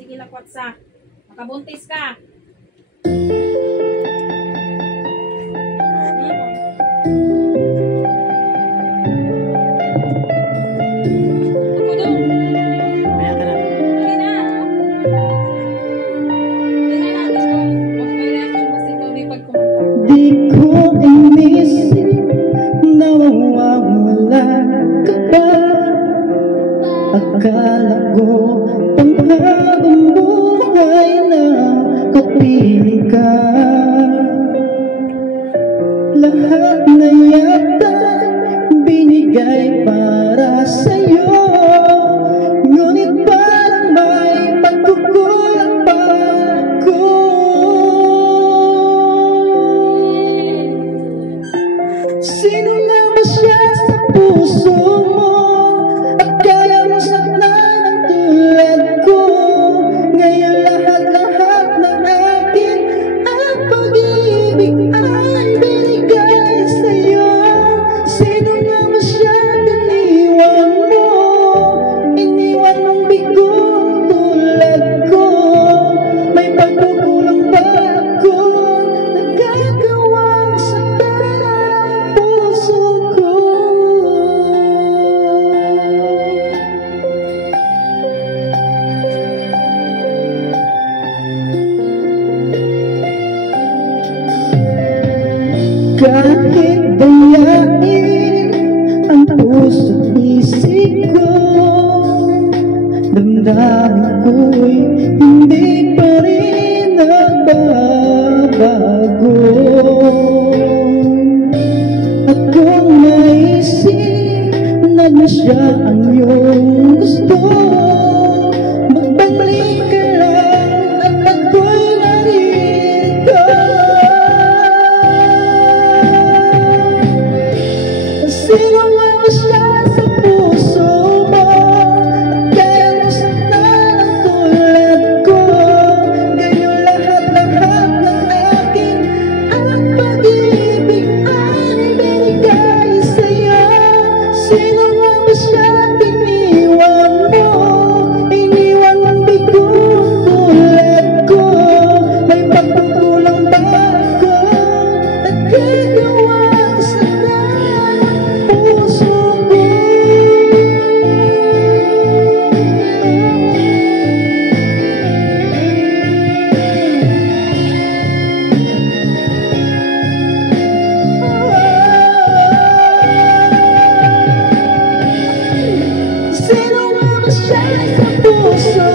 Sige lakwat sa. Makabuntis ka. Di ko inisip na mawawala ka pa. Akala ko panghabang buhay na kapiling ka. Lahat na yata binigay para sa'yo, ngunit parang may pagkukulang pa ako. Sino na ba siya sa puso mo? Akala mo saktan ang tulad ko. Ngayon lahat-lahat ng akin ang pag-ibig ay binigay sa'yo. Sino na ba siya iniwan mo? Iniwan mong bigo tulad ko. May pagkukulang ba ako? Nagagawang saktan ang puso ko. Kahit dayain ang puso't isip ko, damdamin ko'y hindi pa rin nagbabago. At kung naisip na siya ang iyong gusto, magbalik ka lang at ako'y narito. Sino nga ba siya sa puso mo? Kaya mo saktan ang tulad ko. Ngayon lahat-lahat ng akin ang pag-ibig ay binigay sa'yo. Sino nga ba siya iniwan mo? Iniwan mong bigo tulad ko. May pagkukulang ba ako? Nagagawang saktan puso ko. Sino nga ba siya sa puso